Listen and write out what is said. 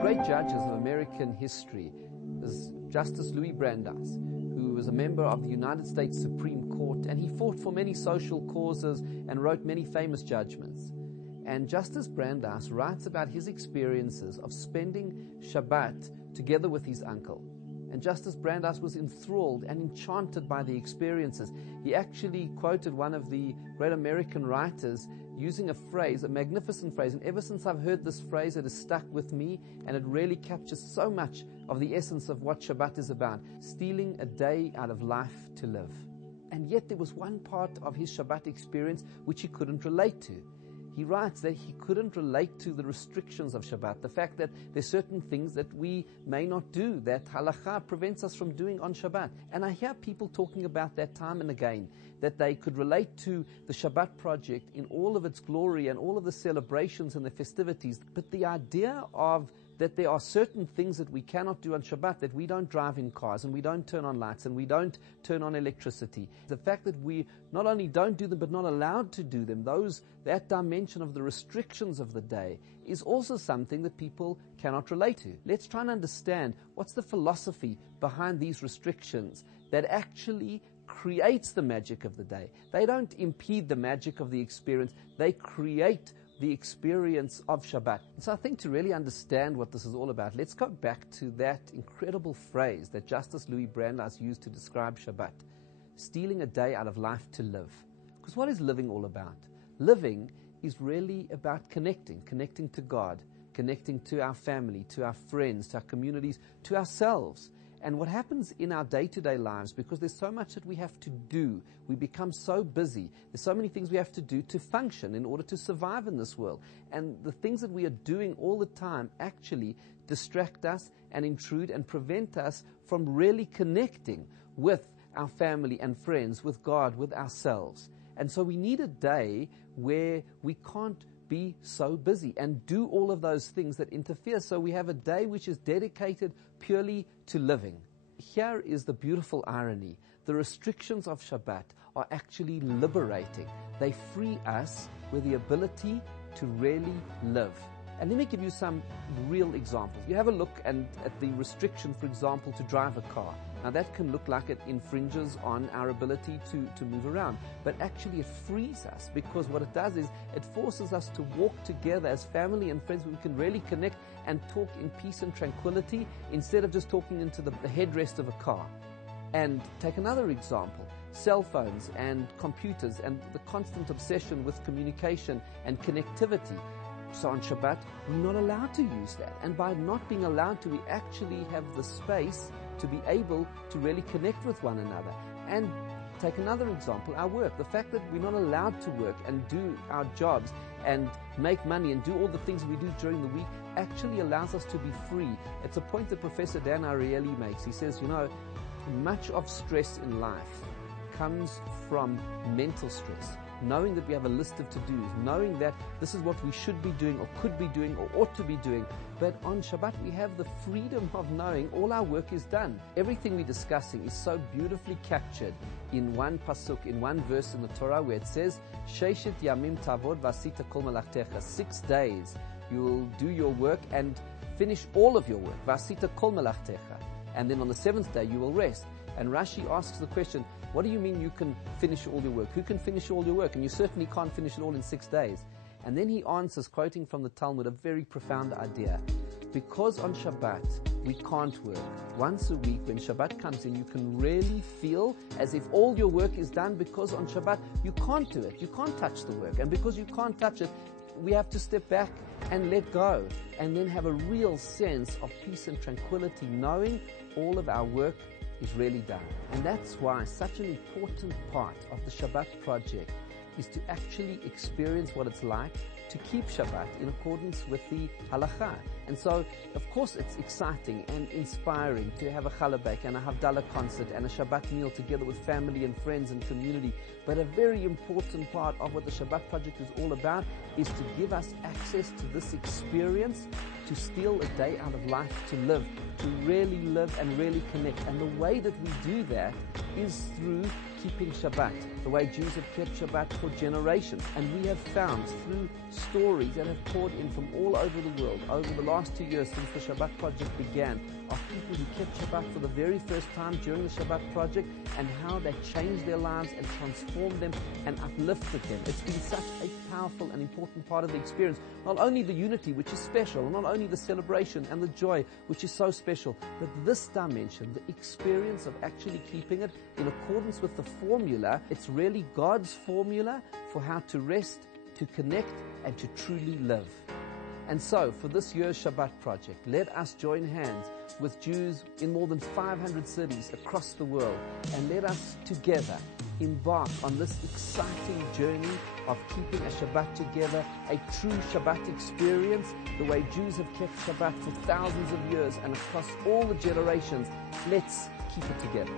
the great judges of American history is Justice Louis Brandeis, who was a member of the United States Supreme Court, and he fought for many social causes and wrote many famous judgments. And Justice Brandeis writes about his experiences of spending Shabbat together with his uncle. And Justice Brandeis was enthralled and enchanted by the experiences. He actually quoted one of the great American writers using a phrase, a magnificent phrase, and ever since I've heard this phrase, it has stuck with me, and it really captures so much of the essence of what Shabbat is about: stealing a day out of life to live. And yet there was one part of his Shabbat experience which he couldn't relate to. He writes that he couldn't relate to the restrictions of Shabbat, the fact that there's certain things that we may not do, that halakha prevents us from doing on Shabbat. And I hear people talking about that time and again, that they could relate to the Shabbat project in all of its glory and all of the celebrations and the festivities. But the idea of that there are certain things that we cannot do on Shabbat, that we don't drive in cars and we don't turn on lights and we don't turn on electricity. The fact that we not only don't do them but not allowed to do them, that dimension of the restrictions of the day is also something that people cannot relate to. Let's try and understand what's the philosophy behind these restrictions that actually creates the magic of the day. They don't impede the magic of the experience, they create the experience of Shabbat. And so I think to really understand what this is all about, let's go back to that incredible phrase that Justice Louis Brandeis used to describe Shabbat: stealing a day out of life to live. Because what is living all about? Living is really about connecting to God, connecting to our family, to our friends, to our communities, to ourselves. And what happens in our day-to-day lives, because there's so much that we have to do, we become so busy, there's so many things we have to do to function in order to survive in this world. And the things that we are doing all the time actually distract us and intrude and prevent us from really connecting with our family and friends, with God, with ourselves. And so we need a day where we can't be so busy and do all of those things that interfere. So we have a day which is dedicated purely to living. Here is the beautiful irony. The restrictions of Shabbat are actually liberating. They free us with the ability to really live. And let me give you some real examples. You have a look at the restriction, for example, to drive a car. Now that can look like it infringes on our ability to move around, but actually it frees us, because what it does is it forces us to walk together as family and friends where we can really connect and talk in peace and tranquility instead of just talking into the headrest of a car. And take another example, cell phones and computers and the constant obsession with communication and connectivity. So on Shabbat, we're not allowed to use that. And by not being allowed to, we actually have the space to be able to really connect with one another. And take another example, our work. The fact that we're not allowed to work and do our jobs and make money and do all the things we do during the week actually allows us to be free. It's a point that Professor Dan Ariely makes. He says, much of stress in life comes from mental stress. Knowing that we have a list of to-dos, knowing that this is what we should be doing or could be doing or ought to be doing. But on Shabbat, we have the freedom of knowing all our work is done. Everything we're discussing is so beautifully captured in one pasuk, in one verse in the Torah, where it says, Sheishet yamim tavod vasita kol malachtecha. 6 days you will do your work and finish all of your work. Vasita kol malachtecha. And then on the 7th day you will rest. And Rashi asks the question, what do you mean you can finish all your work? Who can finish all your work? And you certainly can't finish it all in 6 days. And then he answers, quoting from the Talmud, a very profound idea. Because on Shabbat, we can't work. Once a week, when Shabbat comes in, you can really feel as if all your work is done, because on Shabbat, you can't do it. You can't touch the work. And because you can't touch it, we have to step back and let go. And then have a real sense of peace and tranquility, knowing all of our work is really done. And that's why such an important part of the Shabbat project is to actually experience what it's like to keep Shabbat in accordance with the halakha. And so, of course, it's exciting and inspiring to have a challah bake and a Havdalah concert and a Shabbat meal together with family and friends and community. But a very important part of what the Shabbat project is all about is to give us access to this experience, to steal a day out of life to live, to really live and really connect. And the way that we do that is through keeping Shabbat, the way Jews have kept Shabbat for generations. And we have found through stories that have poured in from all over the world over the last 2 years since the Shabbat Project began, of people who kept Shabbat for the very first time during the Shabbat Project, and how that changed their lives and transformed them and uplifted them. It's been such a powerful and important part of the experience. Not only the unity, which is special, not only the celebration and the joy, which is so special, but this dimension, the experience of actually keeping it in accordance with the formula. It's really God's formula for how to rest, to connect, and to truly live. And so, for this year's Shabbat Project, let us join hands with Jews in more than 500 cities across the world, and let us together embark on this exciting journey of keeping a Shabbat together, a true Shabbat experience, the way Jews have kept Shabbat for thousands of years and across all the generations. Let's keep it together.